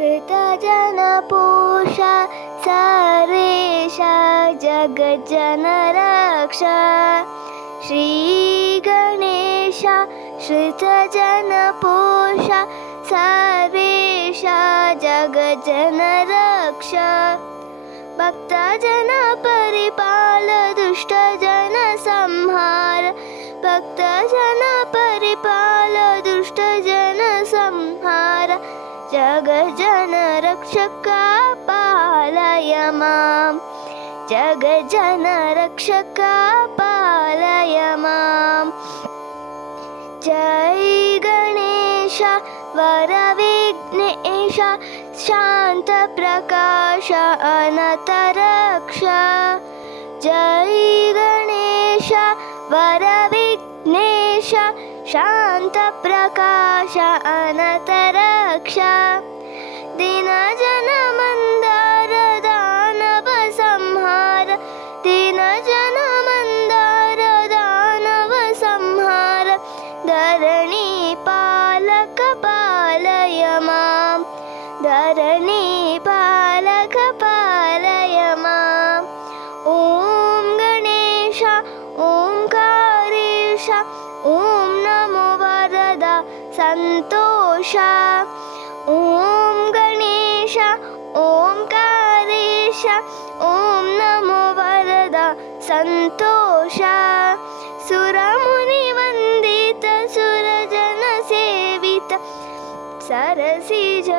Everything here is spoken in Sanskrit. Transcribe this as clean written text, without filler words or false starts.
श्रुतजनपूषा सर्वेशा जगज्जनरक्षा श्रीगणेश श्रुतजनपूषा सर्वेशा जगज्जनरक्षा भक्तजन परिपाल दुष्टजन संहार भक्तजन परिपाल दुष्टजन संहार जगज्जन रक्षका पालय मां जगज्जन रक्षका पालय मां जय गणेश वरविघ्नेश शान्तप्रकाश अनतरक्ष जय गणेश वरविघ्नेश शान्तप्रकाश अनतरक्ष दीनजन मंदार दानव संहार दीनजन मंदार दानव संहार धरणी पालक पालय मां धरणी पालक पालय मां ॐ गणेश ओंकारेश ॐ नमो वरदा संतोष ॐ गणेश ओंकारेश ॐ नमो वरदा संतोष सुरमुनि वंदित सुरजन सेवित सरसिज